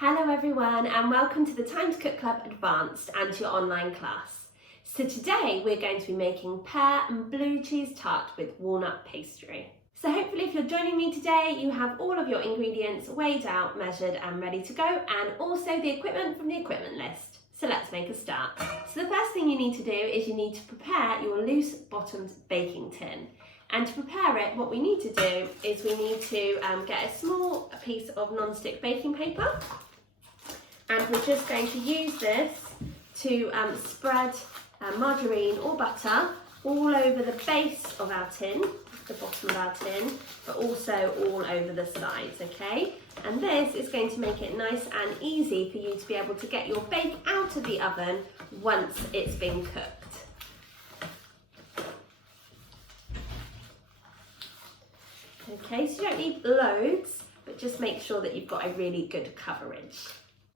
Hello everyone and welcome to the Time to Cook Club Advanced and to your online class. So today we're going to be making pear and blue cheese tart with walnut pastry. So hopefully if you're joining me today you have all of your ingredients weighed out, measured and ready to go, and also the equipment from the equipment list. So let's make a start. So the first thing you need to do is you need to prepare your loose bottomed baking tin. And to prepare it, what we need to do is we need to get a small piece of non-stick baking paper, and we're just going to use this to spread margarine or butter all over the base of our tin, the bottom of our tin, but also all over the sides, okay? And this is going to make it nice and easy for you to be able to get your bake out of the oven once it's been cooked. Okay, so you don't need loads, but just make sure that you've got a really good coverage.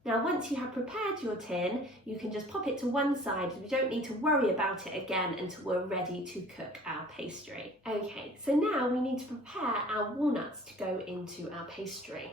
Now, once you have prepared your tin, you can just pop it to one side. We don't need to worry about it again until we're ready to cook our pastry. Okay, so now we need to prepare our walnuts to go into our pastry.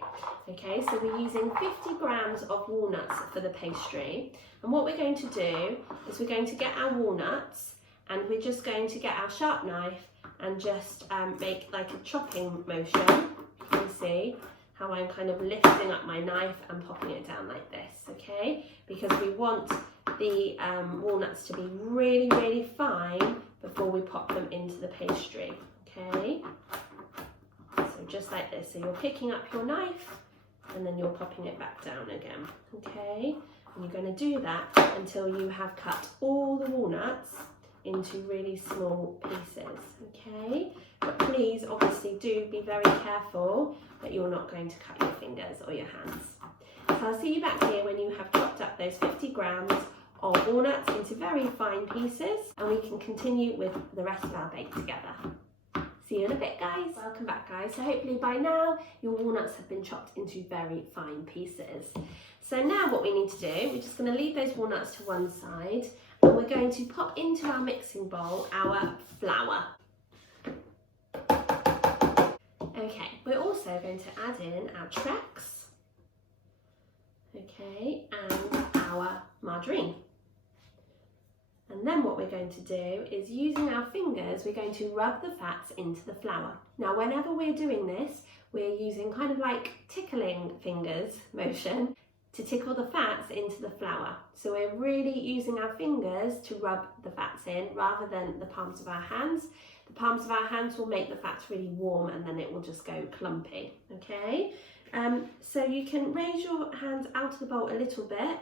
Okay, so we're using 50 grams of walnuts for the pastry. And what we're going to do is we're going to get our walnuts and we're just going to get our sharp knife and just make like a chopping motion. You can see how I'm kind of lifting up my knife and popping it down like this, okay? Because we want the walnuts to be really, really fine before we pop them into the pastry, okay? So just like this. So you're picking up your knife and then you're popping it back down again, okay? And you're going to do that until you have cut all the walnuts into really small pieces, okay? But please obviously do be very careful that you're not going to cut your fingers or your hands. So I'll see you back here when you have chopped up those 50 grams of walnuts into very fine pieces, and we can continue with the rest of our bake together. See you in a bit, guys. Welcome back, guys. So hopefully by now your walnuts have been chopped into very fine pieces. So now what we need to do, we're just going to leave those walnuts to one side, and we're going to pop into our mixing bowl our flour. Okay, we're also going to add in our tracks, okay, and our margarine. And then what we're going to do is, using our fingers, we're going to rub the fats into the flour. Now, whenever we're doing this, we're using kind of like tickling fingers motion to tickle the fats into the flour. So we're really using our fingers to rub the fats in rather than the palms of our hands. The palms of our hands will make the fats really warm and then it will just go clumpy, okay? So you can raise your hands out of the bowl a little bit,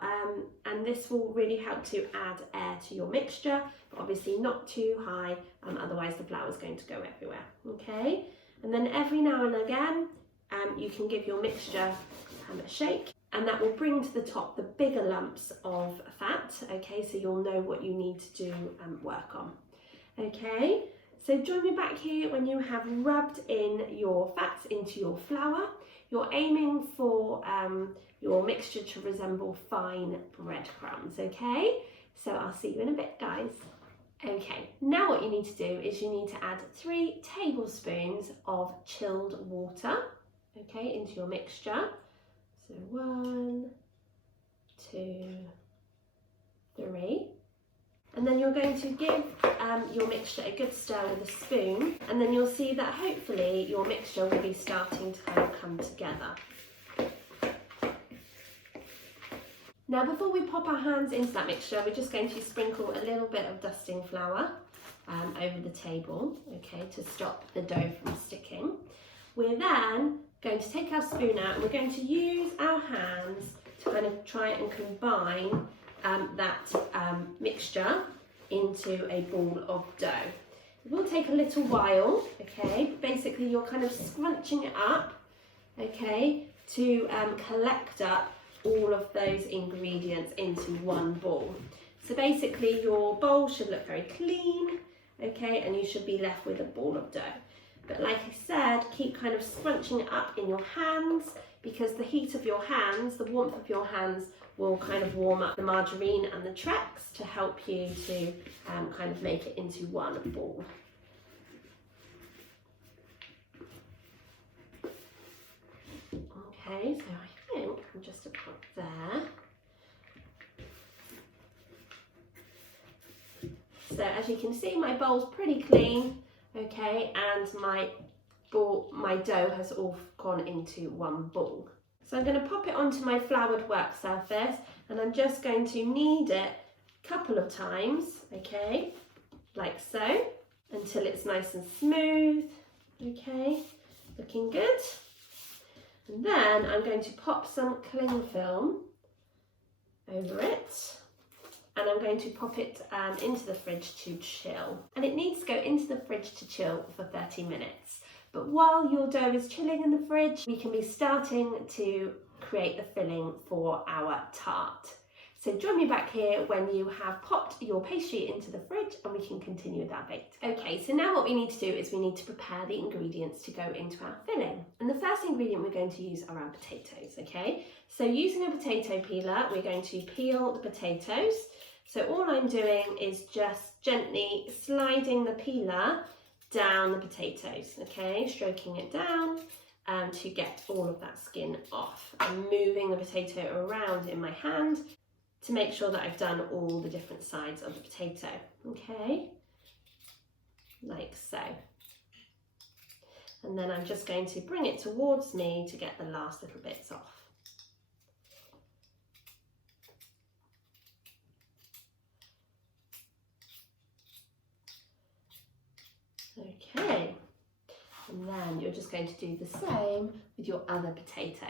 and this will really help to add air to your mixture, but obviously not too high, otherwise the flour is going to go everywhere, okay? And then every now and again, you can give your mixture a shake, and that will bring to the top the bigger lumps of fat, okay? So you'll know what you need to do work on. Okay, so join me back here when you have rubbed in your fats into your flour. You're aiming for your mixture to resemble fine breadcrumbs, okay? So I'll see you in a bit, guys. Okay, now what you need to do is you need to add 3 tablespoons of chilled water, okay, into your mixture. So 1, 2, 3. And then you're going to give your mixture a good stir with a spoon, and then you'll see that hopefully your mixture will be starting to kind of come together. Now, before we pop our hands into that mixture, we're just going to sprinkle a little bit of dusting flour over the table, okay, to stop the dough from sticking. We're then going to take our spoon out and we're going to use our hands to kind of try and combine that mixture into a ball of dough. It will take a little while, okay, but basically you're kind of scrunching it up, okay, to collect up all of those ingredients into one ball. So basically your bowl should look very clean, okay, and you should be left with a ball of dough. But like I said, keep kind of scrunching it up in your hands, because the heat of your hands, the warmth of your hands, will kind of warm up the margarine and the tracks to help you to kind of make it into one ball. Okay, so I think I'm just as you can see, my bowl's pretty clean, okay, and my dough has all gone into one ball. So I'm going to pop it onto my floured work surface, and I'm just going to knead it a couple of times, okay, like so, until it's nice and smooth, okay, looking good. And then I'm going to pop some cling film over it, and I'm going to pop it into the fridge to chill. And it needs to go into the fridge to chill for 30 minutes. But while your dough is chilling in the fridge, we can be starting to create the filling for our tart. So join me back here when you have popped your pastry into the fridge, and we can continue with our bake. Okay, so now what we need to do is we need to prepare the ingredients to go into our filling. And the first ingredient we're going to use are our potatoes, okay? So using a potato peeler, we're going to peel the potatoes. So all I'm doing is just gently sliding the peeler down the potatoes, okay? Stroking it down to get all of that skin off. I'm moving the potato around in my hand to make sure that I've done all the different sides of the potato, okay? Like so. And then I'm just going to bring it towards me to get the last little bits off. Okay, and then you're just going to do the same with your other potato.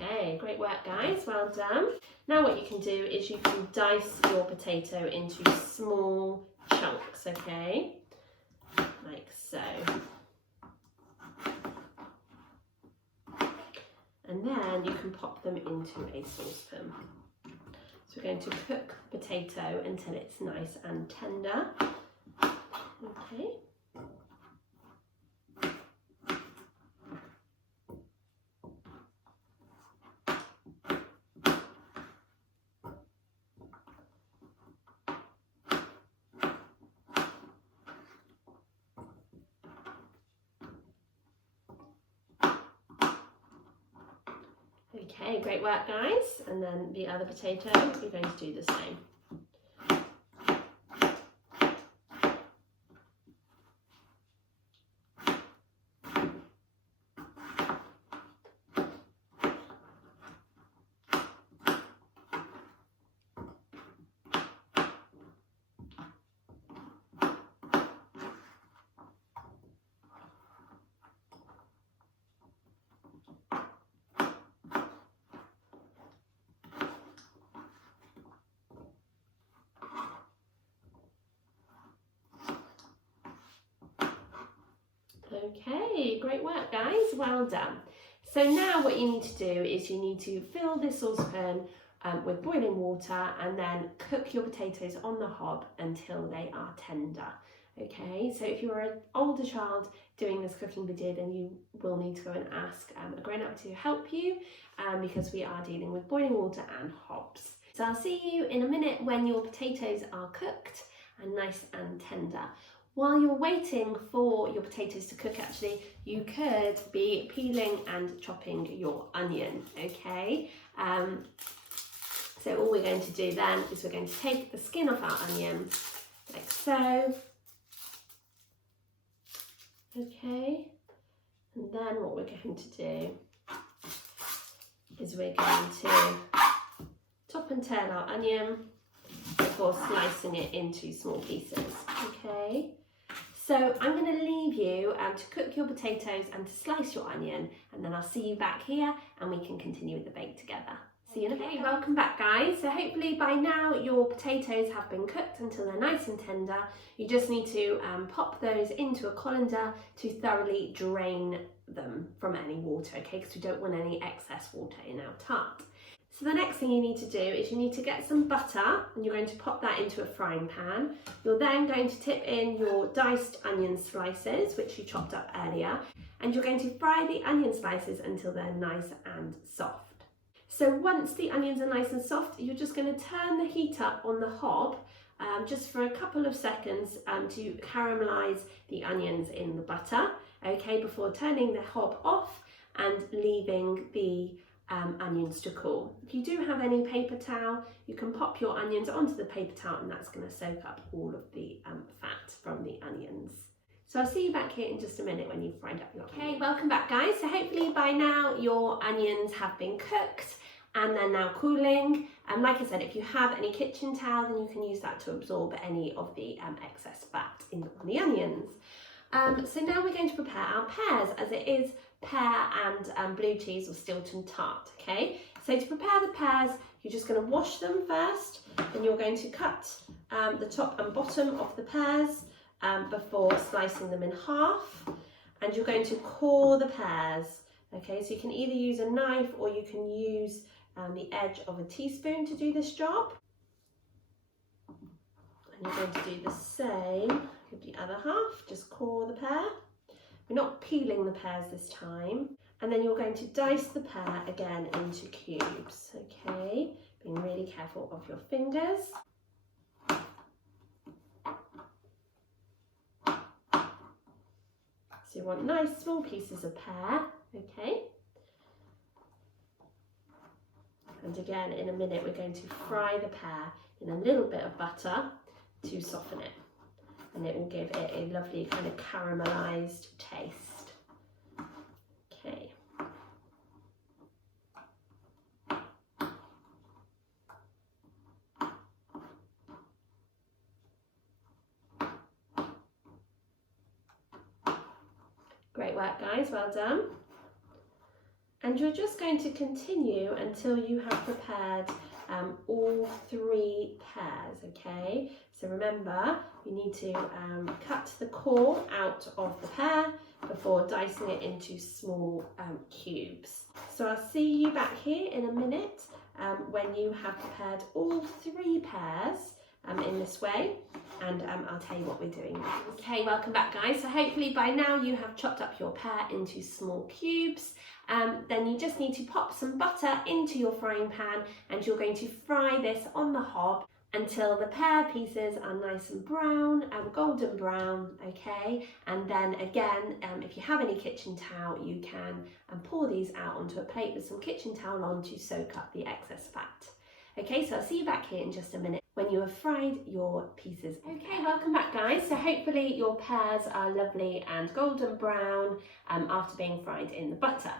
Okay, great work guys, well done. Now what you can do is you can dice your potato into small chunks, okay, like so. And then you can pop them into a saucepan. So we're going to cook the potato until it's nice and tender, okay. Okay, great work guys. And then the other potato, you're going to do the same. Okay, great work guys, well done. So now what you need to do is you need to fill this saucepan with boiling water and then cook your potatoes on the hob until they are tender. Okay, so if you're an older child doing this cooking video, then you will need to go and ask a grown-up to help you because we are dealing with boiling water and hobs. So I'll see you in a minute when your potatoes are cooked and nice and tender. While you're waiting for your potatoes to cook, actually, you could be peeling and chopping your onion, okay? So all we're going to do then is we're going to take the skin off our onion, like so. Okay, and then what we're going to do is we're going to top and tail our onion before slicing it into small pieces, okay? So I'm going to leave you to cook your potatoes and to slice your onion, and then I'll see you back here and we can continue with the bake together. See you in a bit. Welcome back guys. So hopefully by now your potatoes have been cooked until they're nice and tender. You just need to pop those into a colander to thoroughly drain them from any water, okay, because we don't want any excess water in our tart. So the next thing you need to do is you need to get some butter and you're going to pop that into a frying pan. You're then going to tip in your diced onion slices, which you chopped up earlier, and you're going to fry the onion slices until they're nice and soft. So once the onions are nice and soft, you're just going to turn the heat up on the hob just for a couple of seconds to caramelise the onions in the butter, okay, before turning the hob off and leaving the onions to cool. If you do have any paper towel, you can pop your onions onto the paper towel and that's going to soak up all of the fat from the onions. So I'll see you back here in just a minute when you've fried up your onions. Okay, welcome back guys. So hopefully by now your onions have been cooked and they're now cooling. And like I said, if you have any kitchen towel, then you can use that to absorb any of the excess fat on the onions. So now we're going to prepare our pears, as it is pear and blue cheese or Stilton tart, okay? So to prepare the pears, you're just going to wash them first, and you're going to cut the top and bottom of the pears before slicing them in half, and you're going to core the pears, okay? So you can either use a knife or you can use the edge of a teaspoon to do this job. And you're going to do the same with the other half, just core the pear. We're not peeling the pears this time. And then you're going to dice the pear again into cubes, okay? Being really careful of your fingers. So you want nice small pieces of pear, okay? And again, in a minute, we're going to fry the pear in a little bit of butter to soften it. And it will give it a lovely kind of caramelised taste. Okay. Great work guys, well done. And you're just going to continue until you have prepared all 3 pears, okay? So remember, you need to cut the core out of the pear before dicing it into small cubes. So I'll see you back here in a minute when you have prepared all 3 pears in this way, and I'll tell you what we're doing next. Okay, welcome back guys. So hopefully by now you have chopped up your pear into small cubes. Then you just need to pop some butter into your frying pan and you're going to fry this on the hob until the pear pieces are nice and brown, golden brown, okay? And then again, if you have any kitchen towel, you can pour these out onto a plate with some kitchen towel on to soak up the excess fat. Okay, so I'll see you back here in just a minute when you have fried your pieces. Okay, welcome back guys. So hopefully your pears are lovely and golden brown after being fried in the butter.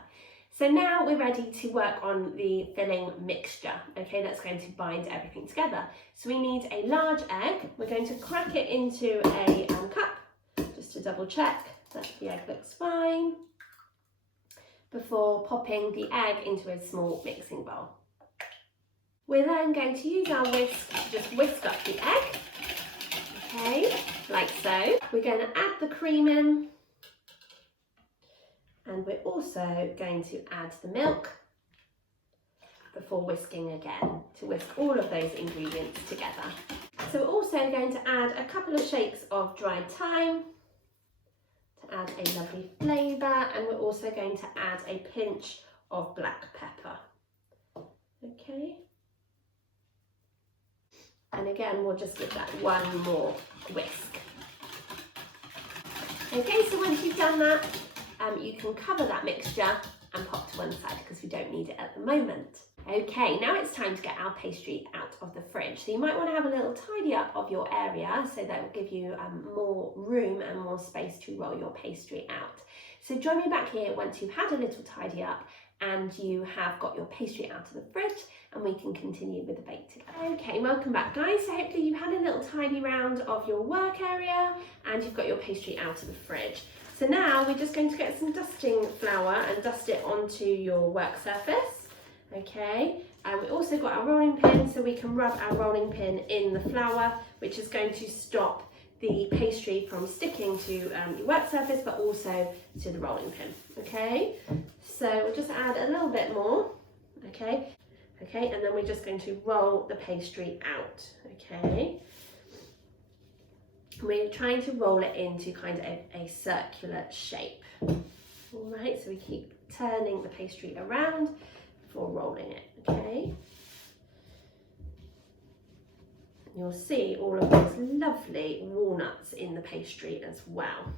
So now we're ready to work on the filling mixture, okay, that's going to bind everything together. So we need a large egg. We're going to crack it into a cup, just to double check that the egg looks fine, before popping the egg into a small mixing bowl. We're then going to use our whisk to just whisk up the egg, okay, like so. We're going to add the cream in. And we're also going to add the milk before whisking again to whisk all of those ingredients together. So we're also going to add a couple of shakes of dried thyme to add a lovely flavour, and we're also going to add a pinch of black pepper. Okay. And again, we'll just give that one more whisk. Okay, so once you've done that, you can cover that mixture and pop to one side because we don't need it at the moment. Okay, now it's time to get our pastry out of the fridge. So you might want to have a little tidy up of your area so that will give you more room and more space to roll your pastry out. So join me back here once you've had a little tidy up and you have got your pastry out of the fridge, and we can continue with the bake together. Okay, welcome back guys. So hopefully you've had a little tidy round of your work area and you've got your pastry out of the fridge. So now we're just going to get some dusting flour and dust it onto your work surface, okay? And we also got our rolling pin, so we can rub our rolling pin in the flour, which is going to stop the pastry from sticking to your work surface, but also to the rolling pin, okay? So we'll just add a little bit more, okay? Okay, and then we're just going to roll the pastry out, okay? We're trying to roll it into kind of a circular shape. All right, so we keep turning the pastry around before rolling it, okay? You'll see all of those lovely walnuts in the pastry as well.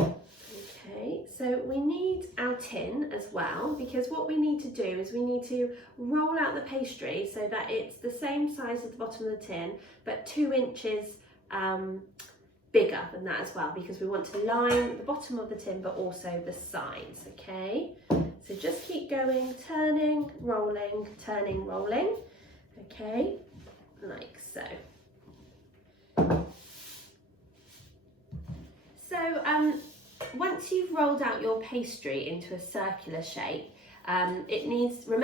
Okay, so we need our tin as well, because what we need to do is we need to roll out the pastry so that it's the same size as the bottom of the tin, but 2 inches bigger than that as well, because we want to line the bottom of the tin but also the sides, okay? So just keep going, turning, rolling, okay, like so. So once you've rolled out your pastry into a circular shape, it needs to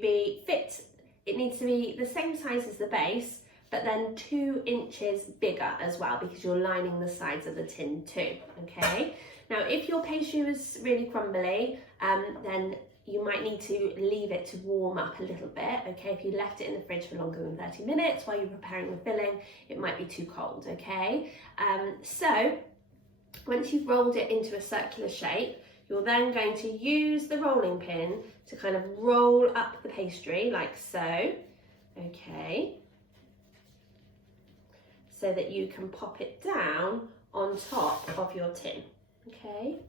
be the same size as the base, but then 2 inches bigger as well, because you're lining the sides of the tin too, okay? Now, if your pastry was really crumbly, then you might need to leave it to warm up a little bit, okay? If you left it in the fridge for longer than 30 minutes while you're preparing the filling, it might be too cold, okay? So once you've rolled it into a circular shape, you're then going to use the rolling pin to kind of roll up the pastry like so, okay? So that you can pop it down on top of your tin, okay?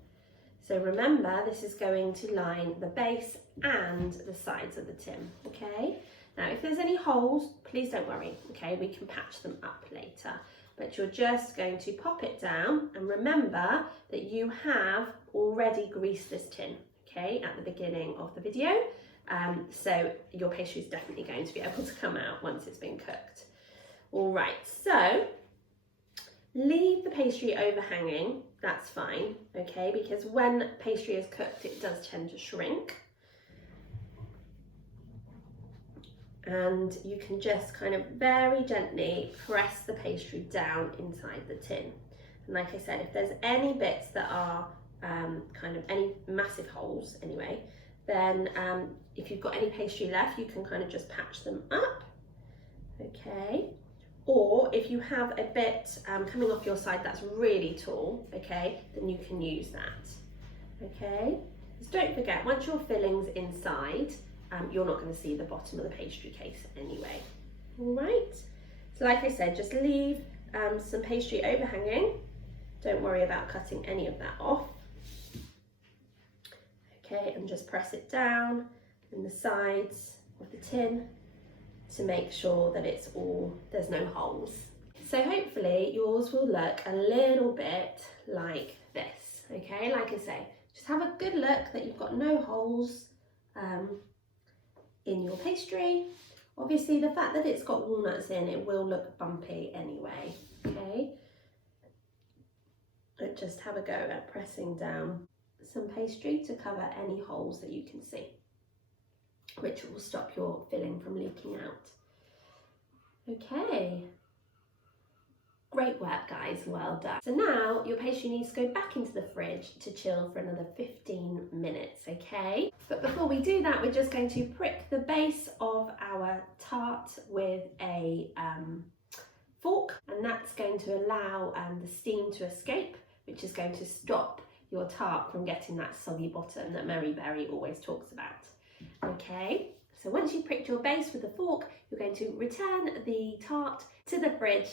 So remember, this is going to line the base and the sides of the tin, okay? Now, if there's any holes, please don't worry, okay? We can patch them up later. But you're just going to pop it down, and remember that you have already greased this tin, okay, at the beginning of the video. So your pastry is definitely going to be able to come out once it's been cooked. All right, so leave the pastry overhanging, that's fine, okay, because when pastry is cooked, it does tend to shrink. And you can just kind of very gently press the pastry down inside the tin. And like I said, if there's any bits that are kind of any massive holes anyway, then if you've got any pastry left, you can kind of just patch them up, okay? Or if you have a bit coming off your side that's really tall, okay, then you can use that, okay? Just don't forget, once your filling's inside, you're not going to see the bottom of the pastry case anyway. All right, so like I said, just leave some pastry overhanging. Don't worry about cutting any of that off. Okay, and just press it down in the sides of the tin to make sure that there's no holes. So hopefully yours will look a little bit like this, okay? Like I say, just have a good look that you've got no holes in your pastry. Obviously, the fact that it's got walnuts in, it will look bumpy anyway, okay? But just have a go at pressing down some pastry to cover any holes that you can see, which will stop your filling from leaking out. Okay. Great work, guys, well done. So now your pastry needs to go back into the fridge to chill for another 15 minutes, okay? But before we do that, we're just going to prick the base of our tart with a fork, and that's going to allow the steam to escape, which is going to stop your tart from getting that soggy bottom that Mary Berry always talks about, okay? So once you've pricked your base with the fork, you're going to return the tart to the fridge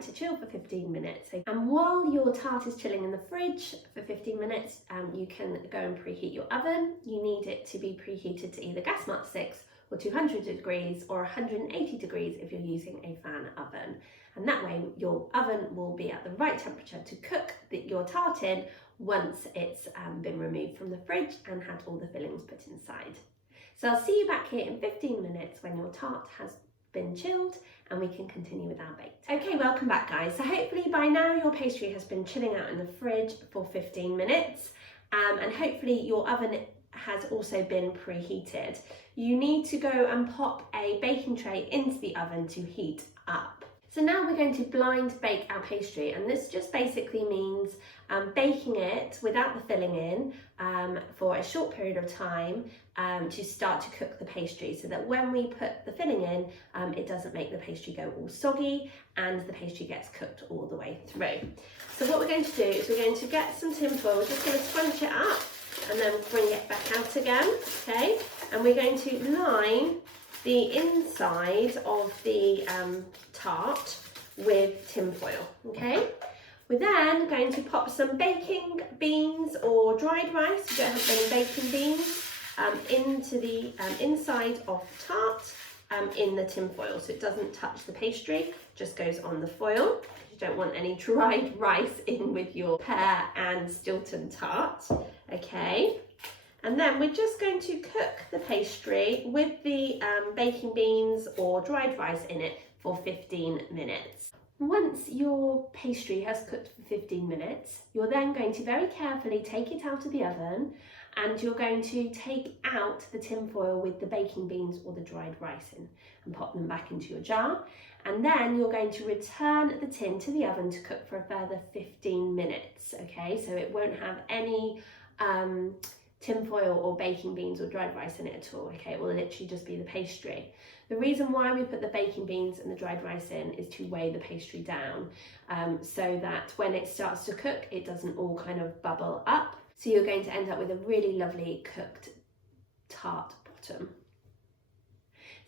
to chill for 15 minutes. And while your tart is chilling in the fridge for 15 minutes, you can go and preheat your oven. You need it to be preheated to either gas mark 6 or 200 degrees or 180 degrees if you're using a fan oven. And that way your oven will be at the right temperature to cook your tart in once it's been removed from the fridge and had all the fillings put inside. So I'll see you back here in 15 minutes when your tart has been chilled and we can continue with our bake. Okay, welcome back, guys. So hopefully by now your pastry has been chilling out in the fridge for 15 minutes and hopefully your oven has also been preheated. You need to go and pop a baking tray into the oven to heat up. So now we're going to blind bake our pastry, and this just basically means baking it without the filling in for a short period of time to start to cook the pastry, so that when we put the filling in, it doesn't make the pastry go all soggy and the pastry gets cooked all the way through. So what we're going to do is we're going to get some tin foil, we're just going to scrunch it up and then bring it back out again, okay? And we're going to line the inside of the tart with tin foil, okay? We're then going to pop some baking beans or dried rice, we don't have any baking beans, into the inside of the tart in the tin foil, so it doesn't touch the pastry, just goes on the foil. You don't want any dried rice in with your pear and Stilton tart, okay? And then we're just going to cook the pastry with the baking beans or dried rice in it for 15 minutes. Once your pastry has cooked for 15 minutes, you're then going to very carefully take it out of the oven, and you're going to take out the tin foil with the baking beans or the dried rice in and pop them back into your jar. And then you're going to return the tin to the oven to cook for a further 15 minutes, okay? So it won't have any tin foil or baking beans or dried rice in it at all, okay? It will literally just be the pastry. The reason why we put the baking beans and the dried rice in is to weigh the pastry down so that when it starts to cook, it doesn't all kind of bubble up. So you're going to end up with a really lovely cooked tart bottom.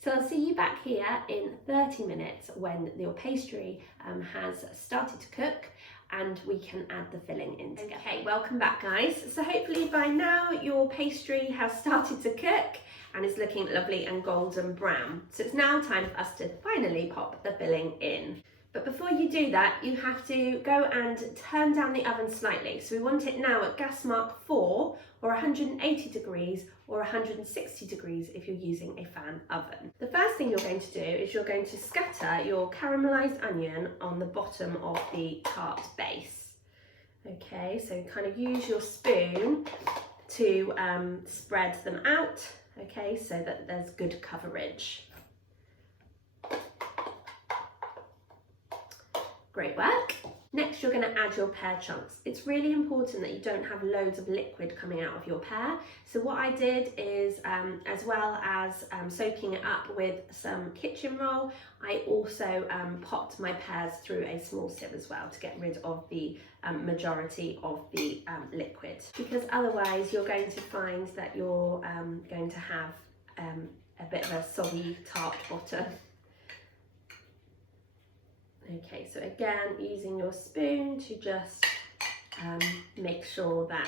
So I'll see you back here in 30 minutes when your pastry has started to cook and we can add the filling in together. Okay, welcome back guys. So hopefully by now your pastry has started to cook and is looking lovely and golden brown. So it's now time for us to finally pop the filling in. But before you do that, you have to go and turn down the oven slightly. So we want it now at gas mark 4 or 180 degrees or 160 degrees if you're using a fan oven. The first thing you're going to do is you're going to scatter your caramelized onion on the bottom of the tart base. Okay, so kind of use your spoon to spread them out, okay, so that there's good coverage. Great work. Next, you're going to add your pear chunks. It's really important that you don't have loads of liquid coming out of your pear. So what I did is, as well as soaking it up with some kitchen roll, I also popped my pears through a small sieve as well to get rid of the majority of the liquid. Because otherwise you're going to find that you're going to have a bit of a soggy tart bottom. Okay, so again, using your spoon to just make sure that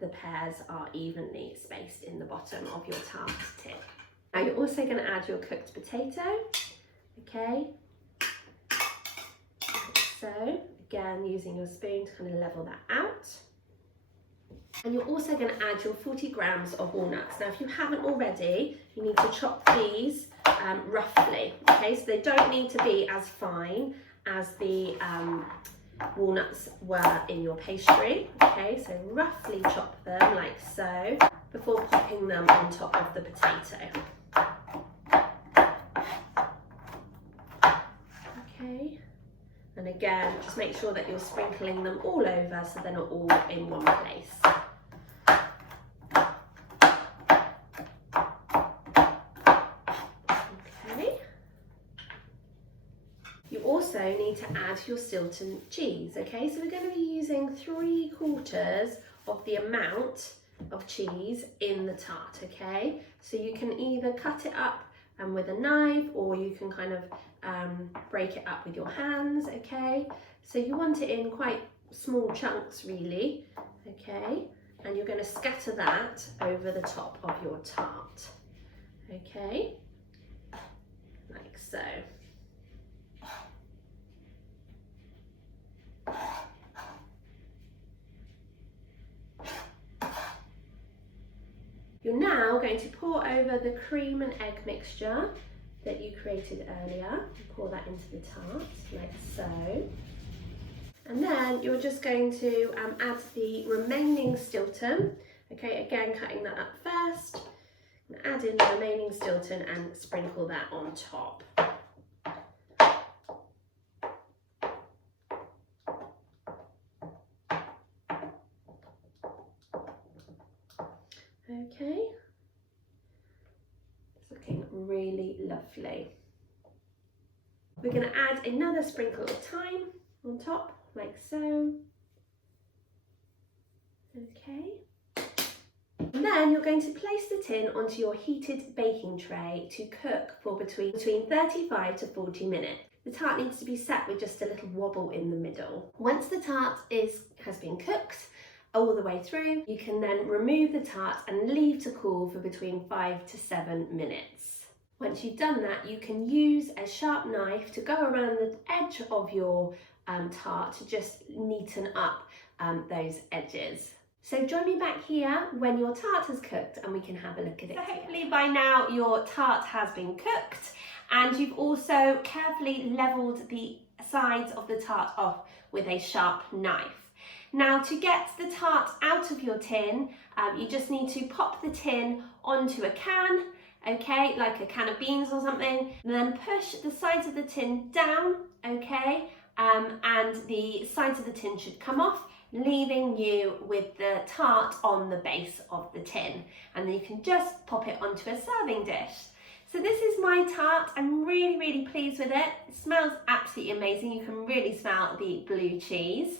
the pears are evenly spaced in the bottom of your tart tin. Now you're also going to add your cooked potato, okay? So again, using your spoon to kind of level that out. And you're also going to add your 40 grams of walnuts. Now if you haven't already, you need to chop these roughly, okay, so they don't need to be as fine as the walnuts were in your pastry, okay, so roughly chop them like so before popping them on top of the potato. Okay, and again, just make sure that you're sprinkling them all over so they're not all in one place. Also need to add your Stilton cheese, okay, so we're going to be using 3/4 of the amount of cheese in the tart, okay, so you can either cut it up with a knife or you can kind of break it up with your hands, okay, so you want it in quite small chunks really, okay, and you're going to scatter that over the top of your tart, okay, like so. You're now going to pour over the cream and egg mixture that you created earlier. Pour that into the tart, like so. And then you're just going to add the remaining Stilton. Okay, again, cutting that up first. Add in the remaining Stilton and sprinkle that on top. Okay, it's looking really lovely. We're going to add another sprinkle of thyme on top, like so. Okay. And then you're going to place the tin onto your heated baking tray to cook for between 35 to 40 minutes. The tart needs to be set with just a little wobble in the middle. Once the tart has been cooked all the way through, you can then remove the tart and leave to cool for between 5 to 7 minutes. Once you've done that, you can use a sharp knife to go around the edge of your tart to just neaten up those edges. So join me back here when your tart has cooked and we can have a look at it. So hopefully by now your tart has been cooked and you've also carefully levelled the sides of the tart off with a sharp knife. Now to get the tart out of your tin, you just need to pop the tin onto a can, okay, like a can of beans or something, and then push the sides of the tin down, okay, and the sides of the tin should come off, leaving you with the tart on the base of the tin, and then you can just pop it onto a serving dish. So this is my tart. I'm really pleased with it. It smells absolutely amazing. You can really smell the blue cheese.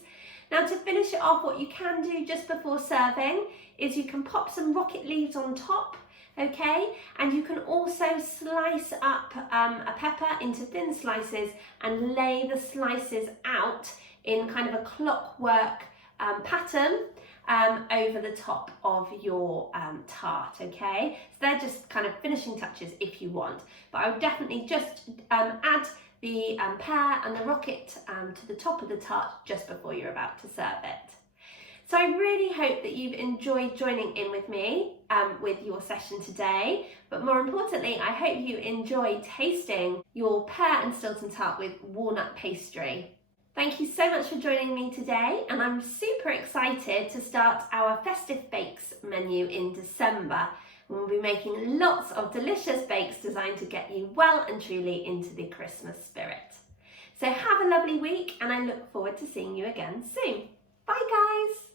Now to finish it off, what you can do just before serving is you can pop some rocket leaves on top, okay, and you can also slice up a pepper into thin slices and lay the slices out in kind of a clockwork pattern over the top of your tart, okay? So they're just kind of finishing touches if you want, but I would definitely just add the pear and the rocket to the top of the tart just before you're about to serve it. So I really hope that you've enjoyed joining in with me with your session today, but more importantly, I hope you enjoyed tasting your pear and Stilton tart with walnut pastry. Thank you so much for joining me today, and I'm super excited to start our festive bakes menu in December. We'll be making lots of delicious bakes designed to get you well and truly into the Christmas spirit. So have a lovely week, and I look forward to seeing you again soon. Bye guys!